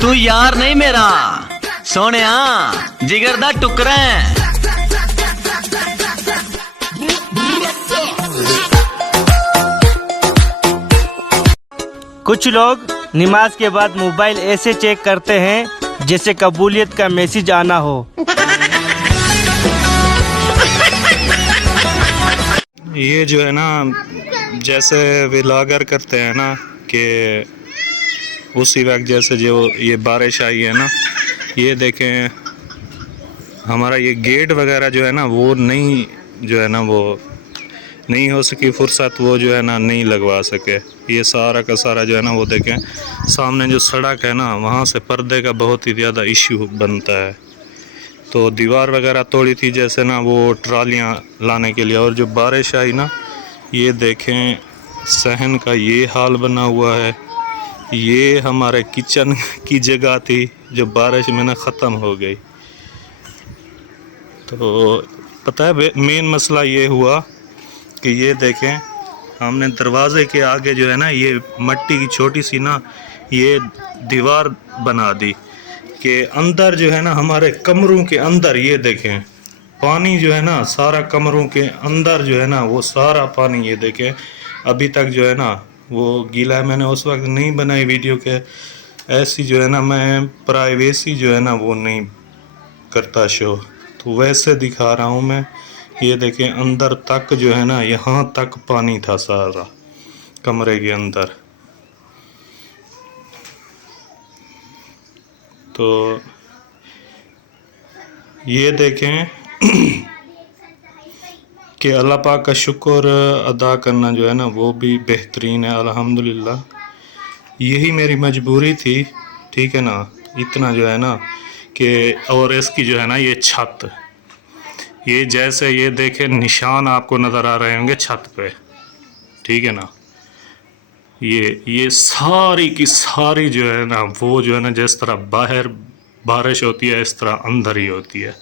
तू यार नहीं मेरा सोनिया जिगर दा टुकड़ा है। कुछ लोग नमाज के बाद मोबाइल ऐसे चेक करते हैं जैसे कबूलियत का मैसेज आना हो। ये जो है ना, जैसे व्लॉगर करते हैं ना कि उसी वक्त जैसे जो ये बारिश आई है ना, ये देखें हमारा ये गेट वगैरह जो है ना वो नहीं, जो है ना वो नहीं हो सकी फुर्सत, वो जो है ना नहीं लगवा सके। ये सारा का सारा जो है ना वो देखें सामने जो सड़क है ना, वहाँ से पर्दे का बहुत ही ज़्यादा इश्यू बनता है। तो दीवार वगैरह तोड़ी थी जैसे ना वो ट्रालियाँ लाने के लिए, और जो बारिश आई ना, ये देखें सहन का ये हाल बना हुआ है। ये हमारे किचन की जगह थी जो बारिश में ना ख़त्म हो गई। तो पता है मेन मसला ये हुआ कि ये देखें हमने दरवाज़े के आगे जो है ना ये मट्टी की छोटी सी ना ये दीवार बना दी कि अंदर जो है ना हमारे कमरों के अंदर ये देखें पानी जो है ना सारा कमरों के अंदर जो है ना वो सारा पानी, ये देखें अभी तक जो है ना वो गीला है। मैंने उस वक्त नहीं बनाई वीडियो के, ऐसी जो है ना मैं प्राइवेसी जो है ना वो नहीं करता शो, तो वैसे दिखा रहा हूँ मैं। ये देखें अंदर तक जो है ना यहाँ तक पानी था सारा कमरे के अंदर। तो ये देखें कि अल्लाह पाक का शुक्र अदा करना जो है ना वो भी बेहतरीन है, अल्हम्दुलिल्लाह। यही मेरी मजबूरी थी, ठीक है ना, इतना जो है ना कि, और इसकी जो है ना ये छत, ये जैसे ये देखें निशान आपको नज़र आ रहे होंगे छत पे, ठीक है ना, ये सारी की सारी जो है ना वो जो है ना जिस तरह बाहर बारिश होती है इस तरह अंदर ही होती है।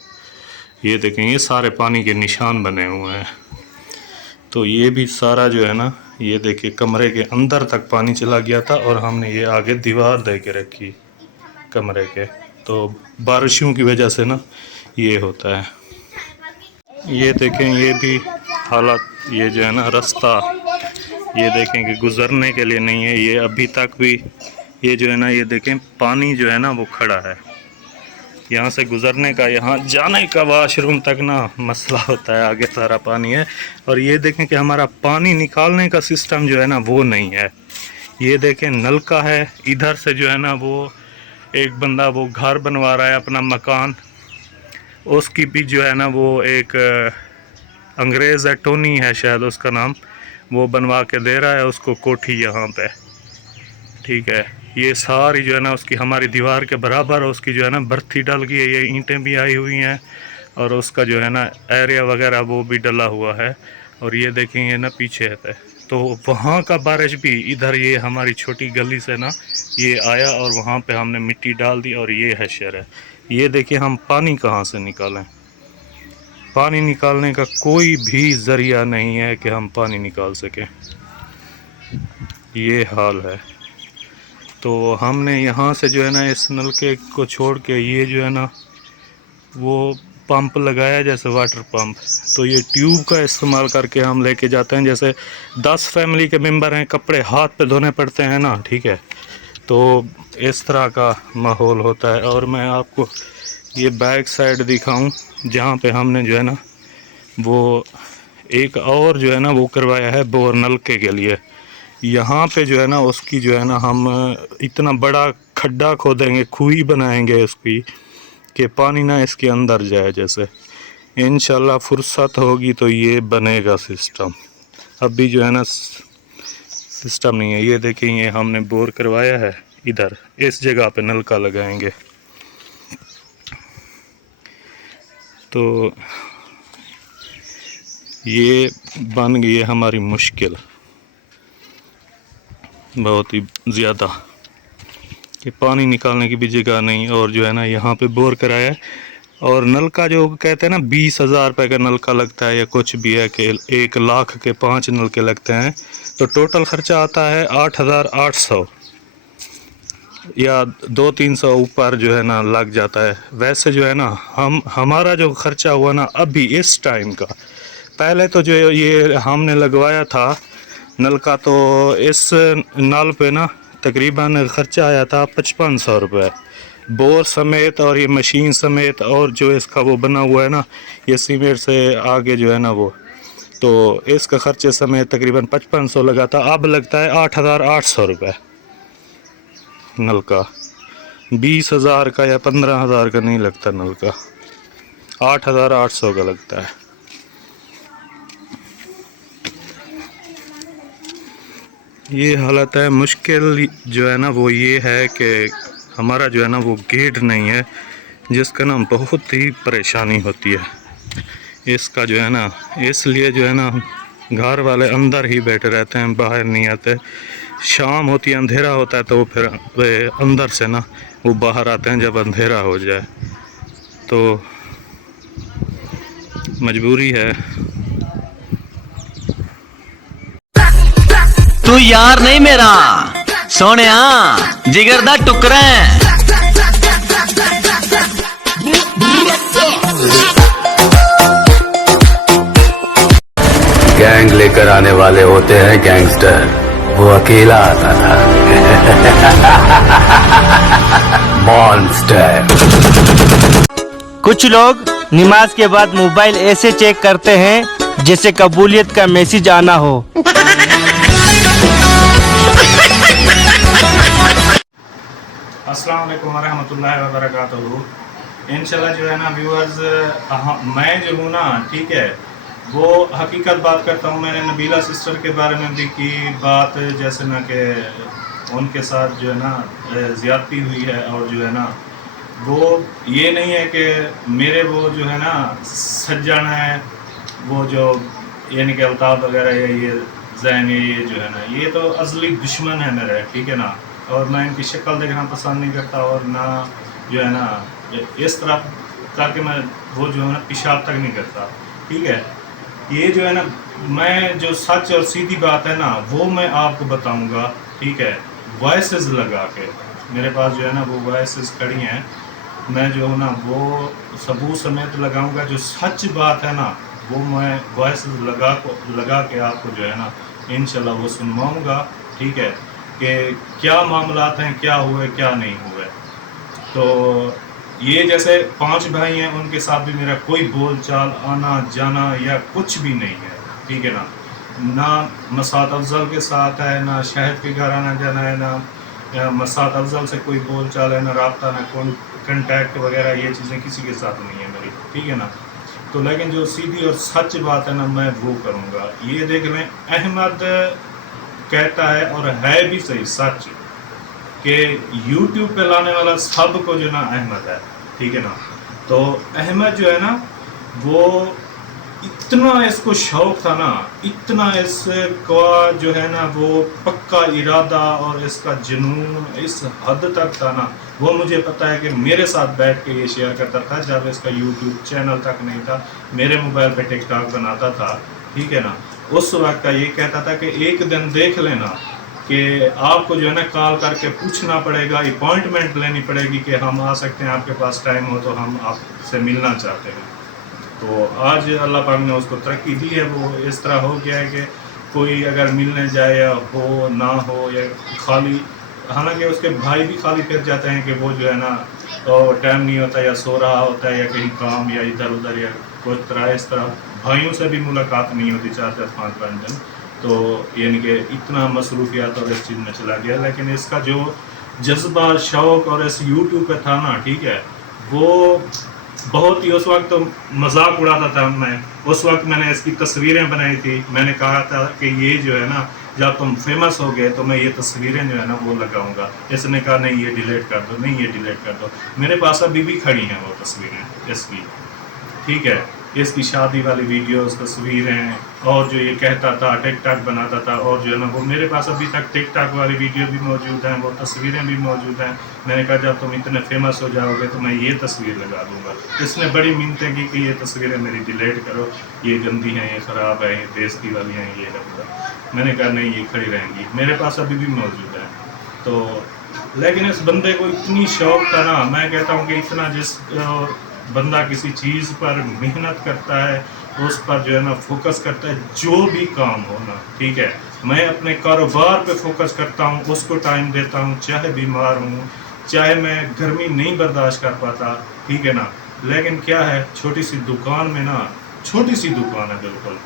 ये देखें ये सारे पानी के निशान बने हुए हैं। तो ये भी सारा जो है ना ये देखिए कमरे के अंदर तक पानी चला गया था, और हमने ये आगे दीवार दे के रखी कमरे के। तो बारिशों की वजह से ना ये होता है। ये देखें ये भी हालात, ये जो है ना रास्ता ये देखें कि गुज़रने के लिए नहीं है, ये अभी तक भी ये जो है ना ये देखें पानी जो है ना वो खड़ा है। यहाँ से गुज़रने का, यहाँ जाने का वाशरूम तक ना मसला होता है, आगे सारा पानी है। और ये देखें कि हमारा पानी निकालने का सिस्टम जो है ना वो नहीं है। ये देखें नलका है, इधर से जो है ना वो एक बंदा वो घर बनवा रहा है अपना मकान, उसकी भी जो है ना वो एक अंग्रेज़ है, टोनी है शायद उसका नाम, वो बनवा के दे रहा है उसको कोठी यहाँ पे, ठीक है। ये सारी जो है ना उसकी हमारी दीवार के बराबर उसकी जो है ना बर्थी डल गई है, ये ईंटें भी आई हुई हैं, और उसका जो है ना एरिया वगैरह वो भी डला हुआ है। और ये देखेंगे ना पीछे है, तो वहाँ का बारिश भी इधर ये हमारी छोटी गली से ना ये आया, और वहाँ पे हमने मिट्टी डाल दी, और ये है शहर है। ये देखिए हम पानी कहाँ से निकालें, पानी निकालने का कोई भी ज़रिया नहीं है कि हम पानी निकाल सकें, ये हाल है। तो हमने यहाँ से जो है ना इस नलके को छोड़ के ये जो है ना वो पंप लगाया जैसे वाटर पंप, तो ये ट्यूब का इस्तेमाल करके हम लेके जाते हैं। जैसे 10 फैमिली के मेंबर हैं, कपड़े हाथ पे धोने पड़ते हैं ना, ठीक है, तो इस तरह का माहौल होता है। और मैं आपको ये बैक साइड दिखाऊं जहाँ पे हमने जो है ना वो एक और जो है ना वो करवाया है बोर नलके के लिए। यहाँ पे जो है ना उसकी जो है ना हम इतना बड़ा खड्डा खोदेंगे, खूही बनाएंगे उसकी कि पानी ना इसके अंदर जाए। जैसे इंशाल्लाह फुर्सत होगी तो ये बनेगा सिस्टम, अभी जो है ना सिस्टम नहीं है। ये देखें ये हमने बोर करवाया है, इधर इस जगह पे नलका लगाएंगे। तो ये बन गई है हमारी मुश्किल बहुत ही ज़्यादा कि पानी निकालने की भी जगह नहीं, और जो है ना यहाँ पे बोर कराया है। और नलका जो कहते हैं ना 20,000 रुपये का नलका लगता है या कुछ भी है कि 1 लाख के 5 नलके लगते हैं, तो टोटल ख़र्चा आता है 8,800। या 200-300 ऊपर जो है ना लग जाता है। वैसे जो है ना हमारा जो खर्चा हुआ ना अभी इस टाइम का, पहले तो जो ये हमने लगवाया था नल का, तो इस नल पे ना तकरीबन खर्चा आया था 5500 रुपये बोर समेत और ये मशीन समेत, और जो इसका वो बना हुआ है ना ये सीमेंट से आगे जो है ना वो, तो इसका खर्चे समेत तकरीबन 5500 लगा था। अब लगता है 8800 रुपये नल का। 20,000 का या 15,000 का नहीं लगता नल का, 8800 का लगता है। ये हालत है। मुश्किल जो है ना वो ये है कि हमारा जो है ना वो गेट नहीं है, जिसका ना बहुत ही परेशानी होती है इसका जो है ना, इसलिए जो है ना घर वाले अंदर ही बैठे रहते हैं, बाहर नहीं आते। शाम होती है, अंधेरा होता है, तो फिर वे अंदर से ना वो बाहर आते हैं जब अंधेरा हो जाए। तो मजबूरी है। तू यार नहीं मेरा सोनिया जिगर दा टुकड़ा है। गैंग लेकर आने वाले होते हैं गैंगस्टर, वो अकेला आता था। मॉन्स्टर। कुछ लोग नमाज के बाद मोबाइल ऐसे चेक करते हैं जैसे कबूलियत का मैसेज आना हो। अस्सलाम वालेकुम वरहमतुल्लाहि वबरकातुहू। इंशाल्लाह जो है ना व्यूअर्स, मैं जो हूँ ना, ठीक है, वो हकीकत बात करता हूँ। मैंने नबीला सिस्टर के बारे में भी की बात, जैसे ना कि उनके साथ जो है ना ज़्यादती हुई है, और जो है ना वो ये नहीं है कि मेरे वो जो है ना सज्जन है, वो जो यानी कि अल्ताफ़ वगैरह या ये जैन, ये जो है ना ये तो अज़ली दुश्मन है मेरे, ठीक है ना। और मैं इनकी शक्ल देखना पसंद नहीं करता, और ना जो है ना इस तरह करके मैं वो जो है ना पेशाब तक नहीं करता, ठीक है। ये जो है ना, मैं जो सच और सीधी बात है ना वो मैं आपको बताऊंगा, ठीक है। वॉइसेस लगा के मेरे पास जो है ना वो वॉइसेस खड़ी हैं, मैं जो है ना वो सबूत समेत लगाऊंगा। जो सच बात है ना वो मैं वॉइसेस लगा के आपको जो है ना इंशाल्लाह वो सुनवाऊंगा, ठीक है, कि क्या मामलात हैं, क्या हुए क्या नहीं हुए। तो ये जैसे 5 भाई हैं, उनके साथ भी मेरा कोई बोल चाल आना जाना या कुछ भी नहीं है, ठीक है ना मसात अफजल के साथ है, ना शहद के घर आना जाना है, ना मसात अफजल से कोई बोल चाल है, ना रब्ता, ना कोई कंटेक्ट वगैरह, ये चीज़ें किसी के साथ नहीं है मेरी, ठीक है ना। तो लेकिन जो सीधी और सच बात है ना मैं वो करूँगा। ये देख लें, अहमद कहता है और है भी सही सच कि YouTube पे लाने वाला सब को जो ना अहमद है, ठीक है ना। तो अहमद जो है ना वो इतना इसको शौक था ना, इतना इसका जो है ना वो पक्का इरादा और इसका जुनून इस हद तक था ना, वो मुझे पता है कि मेरे साथ बैठ के ये शेयर करता था जब इसका YouTube चैनल तक नहीं था, मेरे मोबाइल पे टिकटॉक बनाता था, ठीक है ना। उस वक्त का ये कहता था कि एक दिन देख लेना कि आपको जो है ना कॉल करके पूछना पड़ेगा, अपॉइंटमेंट लेनी पड़ेगी कि हम आ सकते हैं, आपके पास टाइम हो तो हम आपसे मिलना चाहते हैं। तो आज अल्लाह पाक ने उसको तरक्की दी है, वो इस तरह हो गया है कि कोई अगर मिलने जाए या हो ना हो या खाली, हालांकि उसके भाई भी खाली फिर जाते हैं कि वो जो है ना टाइम नहीं होता या सो रहा होता है या कहीं काम या इधर उधर या कुछ तरह, इस तरह भाइयों से भी मुलाकात नहीं होती 4-4, 5-5 दिन। तो यानी कि इतना मसरूफियात और इस चीज़ में चला गया। लेकिन इसका जो जज्बा शौक़ और इस यूट्यूब पे था ना, ठीक है, वो बहुत ही उस वक्त तो मजाक उड़ाता था मैं। उस वक्त मैंने इसकी तस्वीरें बनाई थी, मैंने कहा था कि ये जो है ना जब तुम फेमस हो गए तो मैं ये तस्वीरें जो है ना वो लगाऊंगा। इसने कहा नहीं ये डिलीट कर दो, नहीं ये डिलीट कर दो। मेरे पास अभी भी खड़ी हैं वो तस्वीरें इसकी, ठीक है, इसकी शादी वाली वीडियोस, तस्वीरें, और जो ये कहता था टिकटॉक बनाता था, और जो है ना वो मेरे पास अभी तक टिकटॉक वाली वीडियो भी मौजूद हैं, वो तस्वीरें भी मौजूद हैं। मैंने कहा जब तुम इतने फेमस हो जाओगे तो मैं ये तस्वीर लगा दूंगा। इसने बड़ी मिन्नतें की कि ये तस्वीरें मेरी डिलीट करो, ये गंदी हैं, ये ख़राब है, ये बेइज्जती वाली हैं, ये लगता। मैंने कहा नहीं ये खड़ी रहेंगी, मेरे पास अभी भी मौजूद है। तो لیکن اس بندے کو اتنی شوق تھا نا, میں کہتا ہوں کہ اتنا جس بندہ کسی چیز پر محنت کرتا ہے, اس پر جو ہے نا فوکس کرتا ہے, جو بھی کام ہونا, ٹھیک ہے, میں اپنے کاروبار پہ فوکس کرتا ہوں, اس کو ٹائم دیتا ہوں, چاہے بیمار ہوں, چاہے میں گرمی نہیں برداشت کر پاتا, ٹھیک ہے نا, لیکن کیا ہے چھوٹی سی دکان میں نا, چھوٹی سی دکان ہے بالکل,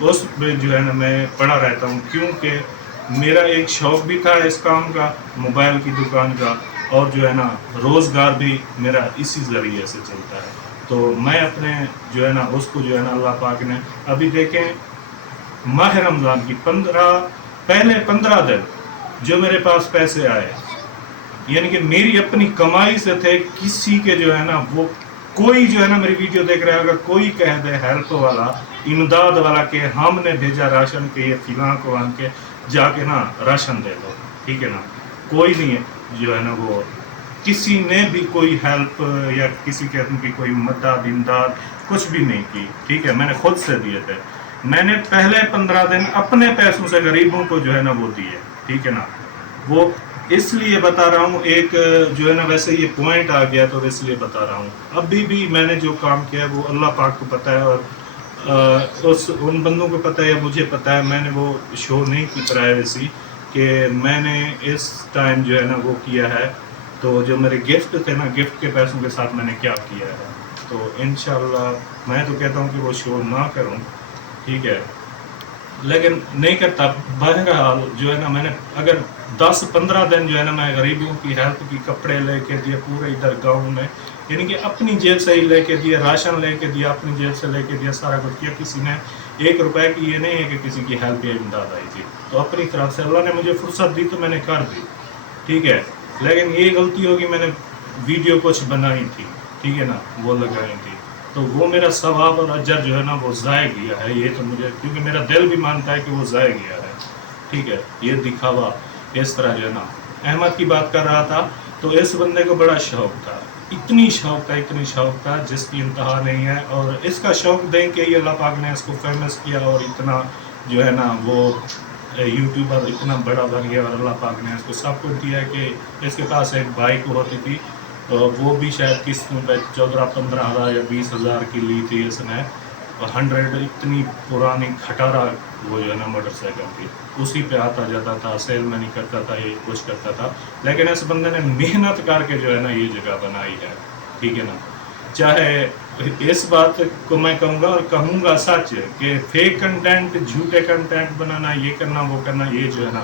اس میں جو ہے نا میں پڑا رہتا ہوں, کیونکہ میرا ایک شوق بھی تھا اس کام کا, موبائل کی دکان کا, اور جو ہے نا روزگار بھی میرا اسی ذریعے سے چلتا ہے. تو میں اپنے جو ہے نا اس کو جو ہے نا اللہ پاک نے ابھی دیکھیں ماہ رمضان کی پہلے 15 دن جو میرے پاس پیسے آئے, یعنی کہ میری اپنی کمائی سے تھے, کسی کے جو ہے نا وہ کوئی جو ہے نا میری ویڈیو دیکھ رہا ہے, اگر کوئی کہہ دے ہیلپ والا, امداد والا, کہ ہم نے بھیجا راشن کے یہ فلاں کو آن کے جا کے نا راشن دے دو, ٹھیک ہے نا, کوئی نہیں ہے جو ہے نا وہ کسی نے بھی کوئی ہیلپ یا کسی قسم کی کوئی مدد امداد کچھ بھی نہیں کی, ٹھیک ہے, میں نے خود سے دیے تھے. میں نے پہلے 15 دن اپنے پیسوں سے غریبوں کو جو ہے نا وہ دیے, ٹھیک ہے نا. وہ اس لیے بتا رہا ہوں, ایک جو ہے نا ویسے یہ پوائنٹ آ گیا تو اس لیے بتا رہا ہوں. ابھی بھی میں نے جو کام کیا ہے وہ اللہ پاک کو پتہ ہے, اور ان بندوں کو پتہ ہے یا مجھے پتہ ہے. میں نے وہ شو نہیں کی پرائیویسی کہ میں نے اس ٹائم جو ہے نا وہ کیا ہے, تو جو میرے گفٹ تھے نا, گفٹ کے پیسوں کے ساتھ میں نے کیا کیا ہے. تو انشاءاللہ میں تو کہتا ہوں کہ وہ شو نہ کروں, ٹھیک ہے, لیکن نہیں کرتا. بہرحال جو ہے نا میں نے اگر 10-15 دن جو ہے نا میں غریبوں کی ہیلپ کی, کپڑے لے کے دیے پورے ادھر گاؤں میں, یعنی کہ اپنی جیب سے ہی لے کے دیا, راشن لے کے دیا, اپنی جیب سے لے کے دیا, سارا کچھ کیا. کسی نے 1 روپے کی یہ نہیں ہے کہ کسی کی ہیلپ یا امداد آئی تھی, تو اپنی طرف سے اللہ نے مجھے فرصت دی تو میں نے کر دی, ٹھیک ہے. لیکن یہ غلطی ہوگی, میں نے ویڈیو کچھ بنائی تھی, ٹھیک ہے نا, وہ لگائی تھی, تو وہ میرا ثواب اور اجر جو ہے نا وہ ضائع گیا ہے. یہ تو مجھے, کیونکہ میرا دل بھی مانتا ہے کہ وہ ضائع گیا ہے, ٹھیک ہے. یہ دکھاوا اس طرح جو ہے نا, احمد کی بات کر رہا تھا, تو اس بندے کو بڑا شوق تھا, اتنی شوق تھا جس کی انتہا نہیں ہے. اور اس کا شوق دیکھ کے ہی اللہ پاک نے اس کو فیمس کیا, اور اتنا جو ہے نا وہ یوٹیوبر اتنا بڑا بن گیا, اور اللہ پاک نے اس کو سب کچھ دیا. کہ اس کے پاس ایک بائک ہوتی تھی, وہ بھی شاید قسطوں پہ 14-15 ہزار یا 20 ہزار کی لی تھی اس نے, اور 100 اتنی پرانی کھٹارا وہ جو ہے نا موٹر سائیکل کی, اسی پہ آتا جاتا تھا, سیل میں نہیں کرتا تھا, یہ کچھ کرتا تھا. لیکن اس بندے نے محنت کر کے جو ہے نا یہ جگہ بنائی ہے, ٹھیک ہے نا. چاہے اس بات کو میں کہوں گا اور کہوں گا سچ کہ فیک کنٹینٹ, جھوٹے کنٹینٹ بنانا, یہ کرنا وہ کرنا, یہ جو ہے نا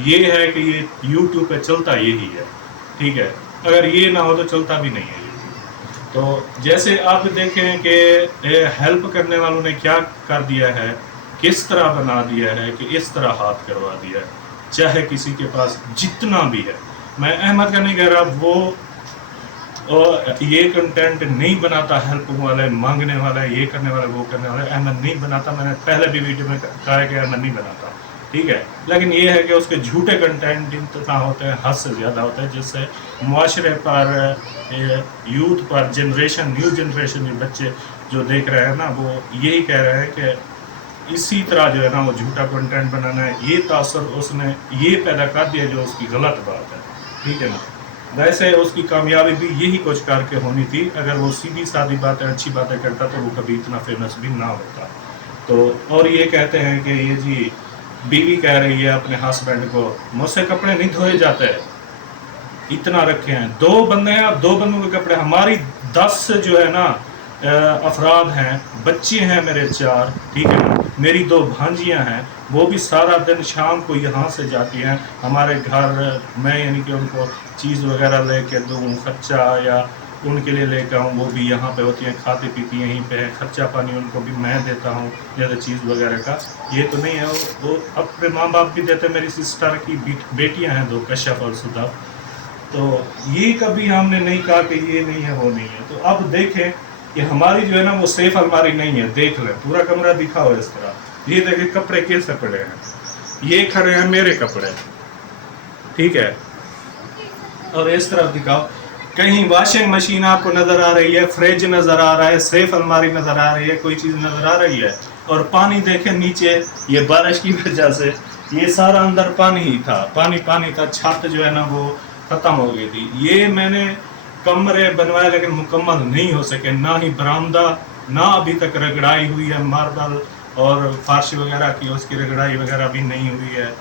یہ ہے کہ یہ یوٹیوب پہ چلتا یہی ہے, ٹھیک ہے. اگر یہ نہ ہو تو چلتا بھی نہیں ہے یوٹیوب. تو جیسے آپ دیکھیں کہ ہیلپ کرنے والوں نے کیا کر دیا ہے, کس طرح بنا دیا ہے کہ اس طرح ہاتھ کروا دیا ہے, چاہے کسی کے پاس جتنا بھی ہے. میں احمد کا نہیں کہہ رہا, وہ یہ کنٹینٹ نہیں بناتا, ہیلپ والے مانگنے والا, یہ کرنے والا, وہ کرنے والا, احمد نہیں بناتا. میں نے پہلے بھی ویڈیو میں کہا ہے کہ احمد نہیں بناتا, ٹھیک ہے. لیکن یہ ہے کہ اس کے جھوٹے کنٹینٹ اتنا ہوتے ہیں, حد سے زیادہ ہوتے ہیں, جس سے معاشرے پر, یوتھ پر, نیو جنریشن کے بچے جو دیکھ رہے ہیں نا, وہ یہی کہہ رہے ہیں کہ اسی طرح جو ہے نا وہ جھوٹا کنٹینٹ بنانا ہے. یہ تاثر اس نے یہ پیدا کر دیا جو اس کی غلط بات ہے, ٹھیک ہے نا. ویسے اس کی کامیابی بھی یہی کچھ کر کے ہونی تھی. اگر وہ سیدھی سادھی باتیں, اچھی باتیں کرتا تو وہ کبھی اتنا فیمس بھی نہ ہوتا. تو اور یہ کہتے ہیں کہ یہ جی بیوی کہہ رہی ہے اپنے ہسبینڈ کو, مجھ سے کپڑے نہیں دھوئے جاتے, اتنا رکھے ہیں. 2 بندے ہیں, اب 2 بندوں کے کپڑے, ہماری 10 جو ہے نا افراد ہیں, بچے ہیں میرے 4, ٹھیک ہے نا. میری 2 بھانجیاں ہیں, وہ بھی سارا دن شام کو یہاں سے جاتی ہیں ہمارے گھر. میں یعنی کہ ان کو چیز وغیرہ لے کے دوں, خرچہ یا ان کے لیے لے کے آؤں, وہ بھی یہاں پہ ہوتی ہیں, کھاتی پیتی یہیں پہ ہے. خرچہ پانی ان کو بھی میں دیتا ہوں, جیسے چیز وغیرہ کا. یہ تو نہیں ہے, وہ اپنے ماں باپ بھی دیتے. میری سسٹر کی بیٹیاں ہیں 2, کشف اور صدف. تو یہ کبھی ہم نے نہیں کہا کہ یہ نہیں ہے, وہ نہیں ہے. تو اب دیکھیں کہ ہماری جو ہے نا وہ سیف الماری نہیں ہے. دیکھ لیں, پورا کمرہ دکھا ہو اس طرح. یہ دیکھیں کپڑے کیسے پڑے ہیں, یہ کھڑے ہیں میرے کپڑے, ٹھیک ہے. اور اس طرف دکھاؤ, کہیں واشنگ مشین آپ کو نظر آ رہی ہے, فریج نظر آ رہا ہے, سیف الماری نظر آ رہی ہے, کوئی چیز نظر آ رہی ہے. اور پانی دیکھیں نیچے, یہ بارش کی وجہ سے یہ سارا اندر پانی ہی تھا, پانی تھا. چھت جو ہے نا وہ ख़त्म हो गई थी। ये मैंने कमरे बनवाए लेकिन मुकम्मल नहीं हो सके, ना ही बरामदा, ना अभी तक रगड़ाई हुई है मार्बल और फार्श वगैरह की, उसकी रगड़ाई वगैरह भी नहीं हुई है।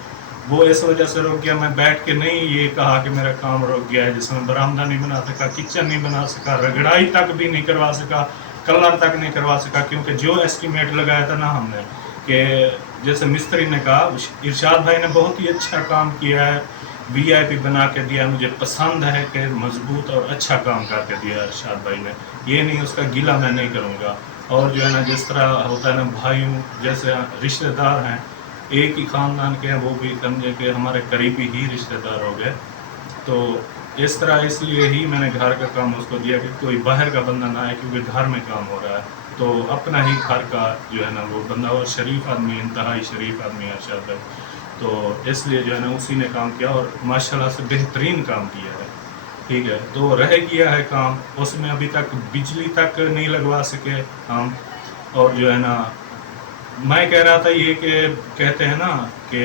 वो इस वजह से रुक गया, मैं बैठ के नहीं ये कहा कि मेरा काम रुक गया है, जिसमें बरामदा नहीं बना सका, किचन नहीं बना सका, रगड़ाई तक भी नहीं करवा सका, कलर तक नहीं करवा सका, क्योंकि जो एस्टीमेट लगाया था ना हमने, कि जैसे मिस्त्री ने कहा, इरशाद भाई ने बहुत ही अच्छा काम किया है, वीआईपी बना के दिया, मुझे पसंद है कि मजबूत और अच्छा काम करके दिया इरशाद भाई ने, ये नहीं उसका गिला मैं नहीं करूँगा। और जो है ना, जिस तरह होता है ना, भाइयों जैसे रिश्तेदार हैं, एक ही ख़ानदान के हैं, वो भी समझे कि हमारे करीबी ही रिश्तेदार हो गए। तो इस तरह इसलिए ही मैंने घर का काम उसको दिया कि कोई बाहर का बंदा ना आए, क्योंकि घर में काम हो रहा है, तो अपना ही घर का जो है ना वो बंदा, और शरीफ आदमी, इंतहाई शरीफ आदमी है इरशाद भाई, तो इसलिए जो है ना उसी ने काम किया और माशाल्लाह से बेहतरीन काम किया है। ठीक है, तो रह गया है काम, उसमें अभी तक बिजली तक नहीं लगवा सके हम। और जो है ना, मैं कह रहा था ये कि कहते हैं ना कि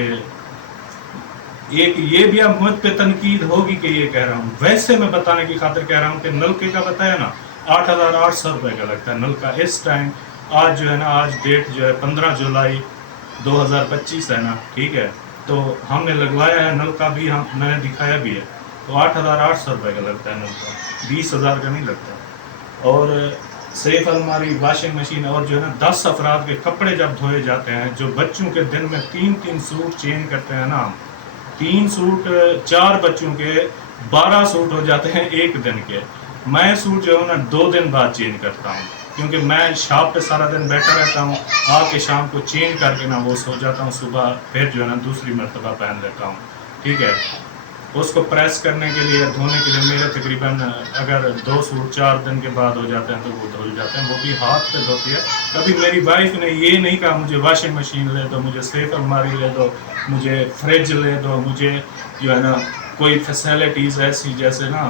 एक ये भी अब मुझ पे तनकीद होगी कि ये कह रहा हूँ, वैसे मैं बताने की खातिर कह रहा हूँ कि नलके का बताया ना 8,800 रुपये का लगता है नलका इस टाइम। आज जो है ना, आज डेट जो है 15 जुलाई 2025 है ना, ठीक है, तो हमने लगवाया है नलका भी, हम मैंने दिखाया भी है, तो 8,800 रुपये का लगता है नलका, 20,000 का नहीं लगता। और सेफ अलमारी, वॉशिंग मशीन, और जो है ना 10 अफराद के कपड़े जब धोए जाते हैं, जो बच्चों के दिन में 3-3 सूट चेंज करते हैं ना, 3 सूट 4 बच्चों के 12 सूट हो जाते हैं एक दिन के। मैं सूट जो है ना 2 दिन बाद चेंज करता हूँ, क्योंकि मैं शॉप पे सारा दिन बैठा रहता हूँ, आके शाम को चेंज करके ना वो सो जाता हूँ, सुबह फिर जो है ना दूसरी मरतबा पहन लेता हूँ। ठीक है, उसको प्रेस करने के लिए, धोने के लिए मेरे तकरीबन अगर 2 सूट 4 दिन के बाद हो जाते हैं तो वो धुल जाते हैं, वो भी हाथ पे धोती है। कभी मेरी वाइफ ने ये नहीं कहा मुझे वॉशिंग मशीन ले दो, मुझे सेफ अलमारी ले दो, मुझे फ्रिज ले दो, मुझे जो है ना कोई फैसिलिटीज़ ऐसी जैसे ना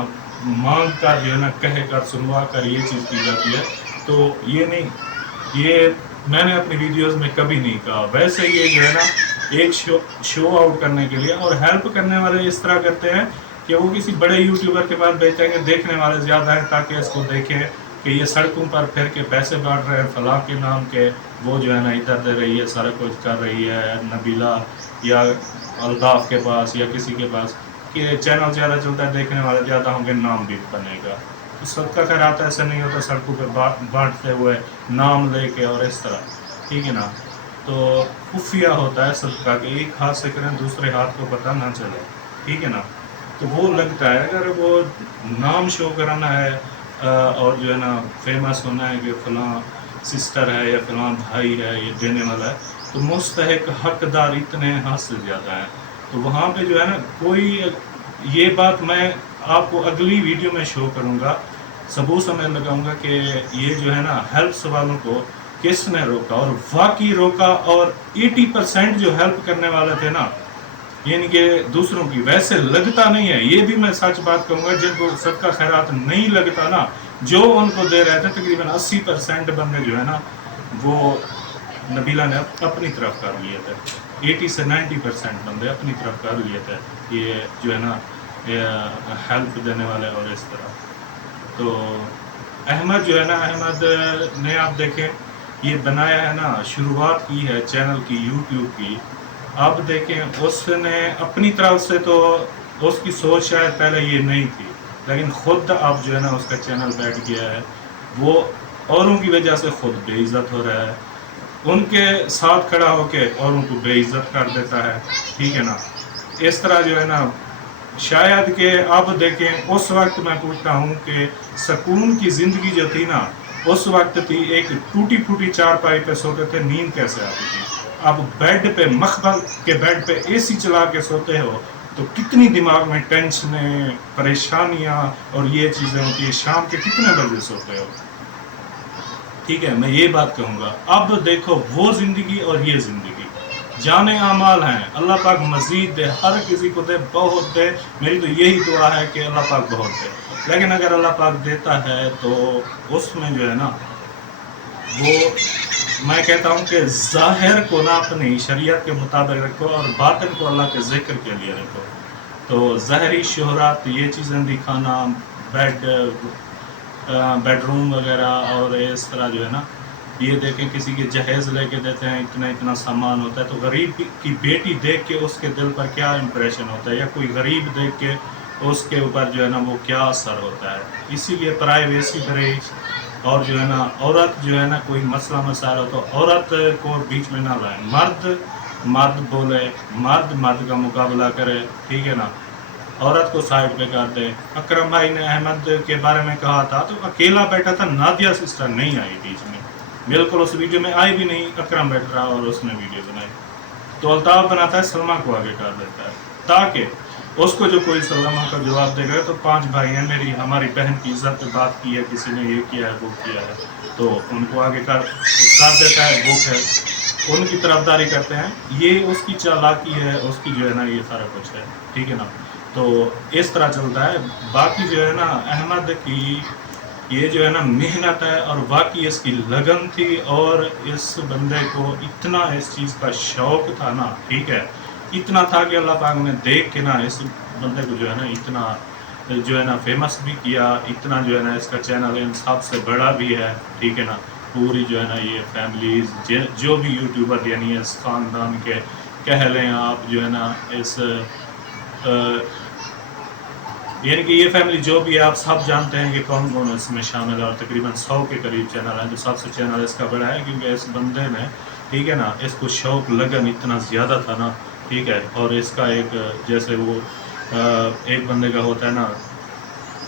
मांग कर जो है ना कह कर सुनवा कर ये चीज़ की जाती है, तो ये नहीं, ये मैंने अपनी वीडियोस में कभी नहीं कहा। वैसे ये जो है ना एक शो आउट करने के लिए, और हेल्प करने वाले इस तरह करते हैं कि वो किसी बड़े यूट्यूबर के पास बेचेंगे, देखने वाले ज़्यादा हैं ताकि इसको देखें कि ये सड़कों पर फिर के पैसे बांट रहे हैं फलां के नाम के, वो जो है ना इधर दे रही है, सारा कुछ कर रही है नबीला या अल्ताफ़ के पास या किसी के पास, कि चैनल ज़्यादा चलता है, देखने वाले ज़्यादा होंगे, नाम भी बनेगा। तो सबका खैरात ऐसा नहीं होता सड़कों पे बांटते हुए नाम लेके और इस तरह, ठीक है ना। तो खुफिया होता है सबका कि एक हाथ से करें दूसरे हाथ को पता ना चले, ठीक है ना। तो वो लगता है अगर वो नाम शो कराना है और जो है ना फेमस होना है कि फलां सिस्टर है या फलां भाई है ये देने वाला है, तो मुस्तहिक हकदार इतने हद से ज़्यादा हैं। तो वहाँ पे जो है ना कोई, ये बात मैं आपको अगली वीडियो में शो करूँगा, सबूत समय लगाऊंगा कि ये जो है ना हेल्प वालों को किसने रोका, और वाकई रोका। और 80% जो हेल्प करने वाले थे ना, यानी कि दूसरों की, वैसे लगता नहीं है, ये भी मैं सच बात कहूँगा, जिनको सबका खैरात नहीं लगता ना, जो उनको दे रहे थे तकरीबन 80% बंदे जो है ना वो नबीला ने अपनी तरफ कर लिए थे। 80 से 90% बंदे अपनी तरफ कर लिए थे, ये जो है ना हेल्प देने वाले और इस तरह। तो अहमद जो है ना, अहमद ने आप देखें ये बनाया है ना, शुरुआत की है चैनल की यूट्यूब की, अब देखें उसने अपनी तरफ से, तो उसकी सोच शायद पहले ये नहीं थी, लेकिन ख़ुद अब जो है ना उसका चैनल बैठ गया है, वो औरों की वजह से ख़ुद बेइज्जत हो रहा है, उनके साथ खड़ा होकर औरों को बेइज्जत कर देता है, ठीक है ना। इस तरह जो है ना शायद कि अब देखें, उस वक्त मैं पूछता हूँ कि सुकून की ज़िंदगी जो थी ना उस वक्त थी, एक टूटी फूटी चारपाई पे सोते थे, नींद कैसे आती थी। अब बेड पे, मखबल के बेड पे एसी चला के सोते हो तो कितनी दिमाग में टेंशनें, परेशानियाँ और ये चीज़ें होती है। शाम के कितने बजे सोते हो, ठीक है, मैं ये बात कहूँगा। अब देखो वो ज़िंदगी और ये ज़िंदगी जाने आमाल हैं, अल्लाह पाक मज़ीद दे, हर किसी को दे, बहुत दे। मेरी तो यही दुआ है कि अल्लाह पाक बहुत दे, लेकिन अगर अल्लाह पाक देता है तो उसमें जो है ना वो, मैं कहता हूँ कि ज़ाहिर को ना अपनी शरीयत के मुताबिक रखो और बातिन को अल्लाह के ज़िक्र के लिए रखो। تو ظاہری شہرات یہ چیزیں دکھانا، بیڈ روم وغیرہ اور اس طرح جو ہے نا، یہ دیکھیں کسی کے جہیز لے کے دیتے ہیں، اتنا اتنا سامان ہوتا ہے، تو غریب کی بیٹی دیکھ کے اس کے دل پر کیا امپریشن ہوتا ہے، یا کوئی غریب دیکھ کے اس کے اوپر جو ہے نا وہ کیا اثر ہوتا ہے. اسی لیے پرائیویسی برے، اور جو ہے نا عورت جو ہے نا کوئی مسئلہ مسائل ہو تو عورت کو بیچ میں نہ لائیں، مرد بولے، مرد کا مقابلہ کرے، ٹھیک ہے نا، عورت کو سائڈ پہ کر دے. اکرم بھائی نے احمد کے بارے میں کہا تھا تو اکیلا بیٹھا تھا، نادیہ سسٹر نہیں آئی بیچ میں، بالکل اس ویڈیو میں آئی بھی نہیں. اکرم بیٹھ رہا اور اس نے ویڈیو بنائی، تو الطاف بناتا ہے سلمہ کو آگے کر دیتا ہے تاکہ اس کو جو کوئی سلمہ کا جواب دے گا تو 5 بھائی ہیں، ہماری بہن کی عزت پہ بات کی ہے، کسی نے یہ کیا ہے وہ کیا ہے، تو ان کو آگے کر دیتا ہے، وہ پھر ان کی طرفداری کرتے ہیں. یہ اس کی چالاکی ہے، اس کی جو ہے نا یہ سارا کچھ ہے، ٹھیک ہے نا. تو اس طرح چلتا ہے. باقی جو ہے نا احمد کی یہ جو ہے نا محنت ہے، اور واقعی اس کی لگن تھی، اور اس بندے کو اتنا اس چیز کا شوق تھا نا، ٹھیک ہے، اتنا تھا کہ اللہ پاک نے دیکھ کے نا اس بندے کو جو ہے نا اتنا جو ہے نا فیمس بھی کیا، اتنا جو ہے نا اس کا چینل ان سب سے بڑا بھی ہے، ٹھیک ہے نا. پوری جو ہے نا یہ فیملیز جو بھی یوٹیوبر یعنی اس خاندان کے کہہ لیں آپ، جو ہے نا اس یعنی کہ یہ فیملی جو بھی ہے آپ سب جانتے ہیں کہ کون کون اس میں شامل ہے، اور تقریباً 100 کے قریب چینل ہیں. جو سب سے چینل اس کا بڑا ہے کیونکہ اس بندے نے، ٹھیک ہے نا، اس کو شوق لگن اتنا زیادہ تھا نا، ٹھیک ہے. اور اس کا ایک جیسے وہ ایک بندے کا ہوتا ہے نا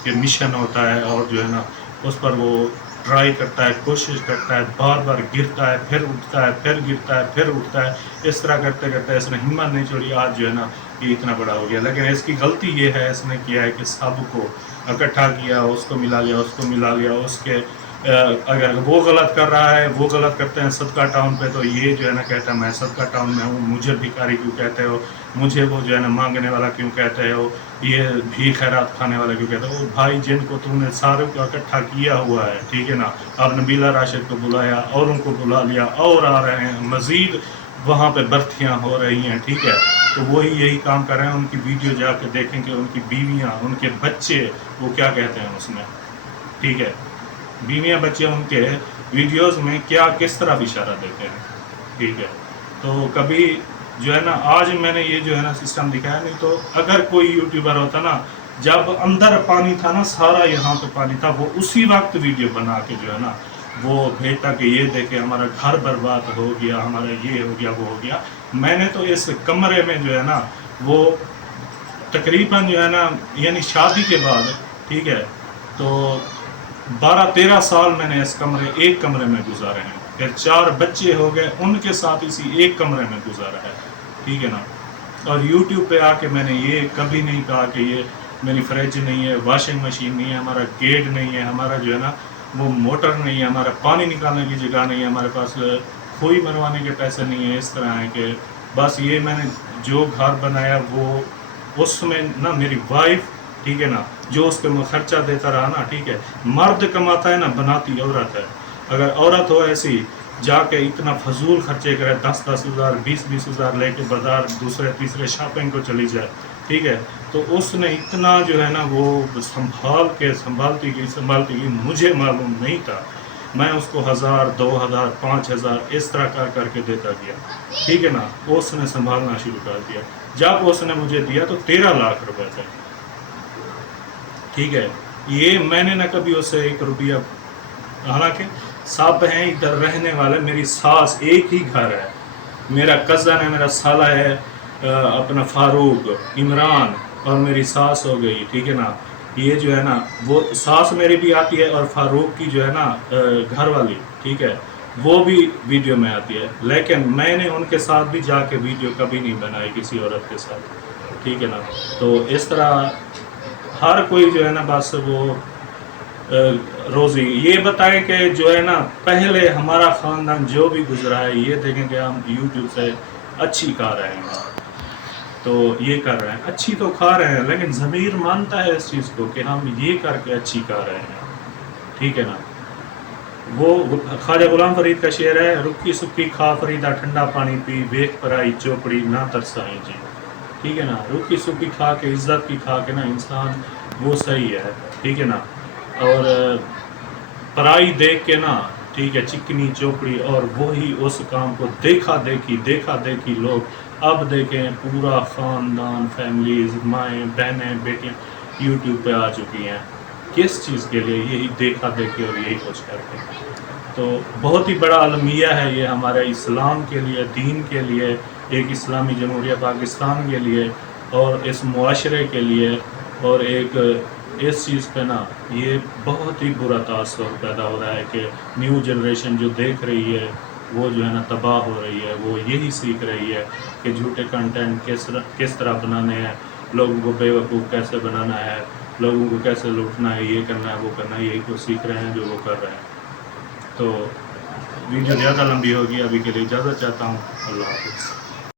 کہ مشن ہوتا ہے، اور جو ہے نا اس پر وہ ٹرائی کرتا ہے، کوشش کرتا ہے، بار بار گرتا ہے، پھر اٹھتا ہے، پھر گرتا ہے، پھر اٹھتا ہے. اس طرح کرتے کرتے اس نے ہمت نہیں چھوڑی، آج جو ہے نا یہ اتنا بڑا ہو گیا. لیکن اس کی غلطی یہ ہے، اس نے کیا ہے کہ سب کو اکٹھا کیا، اس کو ملا لیا، اس کو ملا لیا. اس کے اگر وہ غلط کر رہا ہے، وہ غلط کرتے ہیں صدقہ ٹاؤن پہ، تو یہ جو ہے نا کہتا ہے میں صدقہ ٹاؤن میں ہوں، مجھے بھکاری کیوں کہتے ہو، مجھے وہ جو ہے نا مانگنے والا کیوں کہتے ہو، یہ بھی خیرات کھانے والا کیوں کہتے ہو. وہ بھائی جن کو تم نے سارے کو اکٹھا کیا ہوا ہے، ٹھیک ہے نا، اب نبیلہ راشد کو بلایا اور ان کو بلا لیا، اور آ رہے ہیں مزید، وہاں پہ برتیاں ہو رہی ہیں، ٹھیک ہے. تو وہی یہی کام کر رہے ہیں. ان کی ویڈیو جا کے دیکھیں کہ ان کی بیویاں، ان کے بچے وہ کیا کہتے ہیں اس میں، ٹھیک ہے، بیویاں بچے ان کے ویڈیوز میں کیا کس طرح اشارہ دیتے ہیں، ٹھیک ہے. تو کبھی جو ہے نا آج میں نے یہ جو ہے نا سسٹم دکھایا، نہیں تو اگر کوئی یوٹیوبر ہوتا نا، جب اندر پانی تھا نا، سارا یہاں پہ پانی تھا، وہ اسی وقت ویڈیو بنا کے جو ہے نا وہ بھیجتا کہ یہ دیکھے ہمارا گھر برباد ہو گیا، ہمارا یہ ہو گیا، وہ ہو گیا. میں نے تو اس کمرے میں جو ہے نا وہ تقریباً جو ہے نا یعنی شادی کے بعد، ٹھیک ہے، تو 12-13 سال میں نے اس ایک کمرے میں گزارے ہیں. پھر 4 بچے ہو گئے، ان کے ساتھ اسی ایک کمرے میں گزارا ہے، ٹھیک ہے نا. اور یوٹیوب پہ آ کے میں نے یہ کبھی نہیں کہا کہ یہ میری فریج نہیں ہے، واشنگ مشین نہیں ہے، ہمارا گیٹ نہیں ہے، ہمارا جو ہے نا وہ موٹر نہیں ہے، ہمارا پانی نکالنے کی جگہ نہیں ہے، ہمارے پاس کھوئی بنوانے کے پیسے نہیں ہیں. اس طرح ہے کہ بس یہ میں نے جو گھر بنایا وہ اس میں نا میری وائف، ٹھیک ہے نا، جو اس پہ خرچہ دیتا رہا نا، ٹھیک ہے. مرد کماتا ہے نا، بناتی عورت ہے. اگر عورت ہو ایسی جا کے اتنا فضول خرچے کرے، 10-10 ہزار 20-20 ہزار لے کے بازار دوسرے تیسرے شاپنگ کو چلی جائے، ٹھیک ہے، تو اس نے اتنا جو ہے نا وہ سنبھالتی گئی. مجھے معلوم نہیں تھا، میں اس کو 1000 2000 5000 اس طرح کر کے دیتا گیا، ٹھیک ہے نا. اس نے سنبھالنا شروع کر دیا. جب اس نے مجھے دیا تو 13 لاکھ روپے تھے، ٹھیک ہے. یہ میں نے نہ کبھی اس سے 1 روپیہ، حالانکہ سب ہیں ادھر رہنے والے، میری ساس ایک ہی گھر ہے، میرا کزن ہے، میرا سالہ ہے اپنا فاروق، عمران، اور میری ساس ہو گئی، ٹھیک ہے نا. یہ جو ہے نا وہ ساس میری بھی آتی ہے، اور فاروق کی جو ہے نا گھر والی، ٹھیک ہے، وہ بھی ویڈیو میں آتی ہے. لیکن میں نے ان کے ساتھ بھی جا کے ویڈیو کبھی نہیں بنائی کسی عورت کے ساتھ، ٹھیک ہے نا. تو اس طرح ہر کوئی جو ہے نا بس وہ روزی. یہ بتائیں کہ جو ہے نا پہلے ہمارا خاندان جو بھی گزرا ہے، یہ دیکھیں کہ ہم یوٹیوب سے اچھی کھا رہے ہیں، تو یہ کر رہے ہیں، اچھی تو کھا رہے ہیں، لیکن ضمیر مانتا ہے اس چیز کو کہ ہم یہ کر کے اچھی کھا رہے ہیں، ٹھیک ہے نا. وہ خواجہ غلام فرید کا شعر ہے، رکی سکی کھا فریدا ٹھنڈا پانی پی، ویکھ پرائی چوپڑی نہ ترسائیں جی. ٹھیک ہے نا. روکھی سوکھی کھا کے عزت کی کھا کے نا انسان وہ صحیح ہے, ٹھیک ہے نا. اور پرائی دیکھ کے نا, ٹھیک ہے, چکنی چوپڑی اور وہی اس کام کو دیکھا دیکھی لوگ اب دیکھیں پورا خاندان, فیملیز, مائیں بہنیں بیٹیاں یوٹیوب پہ آ چکی ہیں. کس چیز کے لیے؟ یہی دیکھا دیکھی اور یہی کچھ کرتے ہیں. تو بہت ہی بڑا المیہ ہے یہ ہمارے اسلام کے لیے, دین کے لیے, ایک اسلامی جمہوریہ پاکستان کے لیے اور اس معاشرے کے لیے. اور ایک اس چیز پہ نا یہ بہت ہی برا تاثر پیدا ہو رہا ہے کہ نیو جنریشن جو دیکھ رہی ہے وہ جو ہے نا تباہ ہو رہی ہے. وہ یہی سیکھ رہی ہے کہ جھوٹے کنٹینٹ کس طرح بنانے ہیں, لوگوں کو بے وقوف کیسے بنانا ہے, لوگوں کو کیسے لوٹنا ہے, یہ کرنا ہے وہ کرنا ہے, یہی کچھ سیکھ رہے ہیں جو وہ کر رہے ہیں. تو ویڈیو زیادہ لمبی ہوگی, ابھی کے لیے اجازت چاہتا ہوں. اللہ حافظ.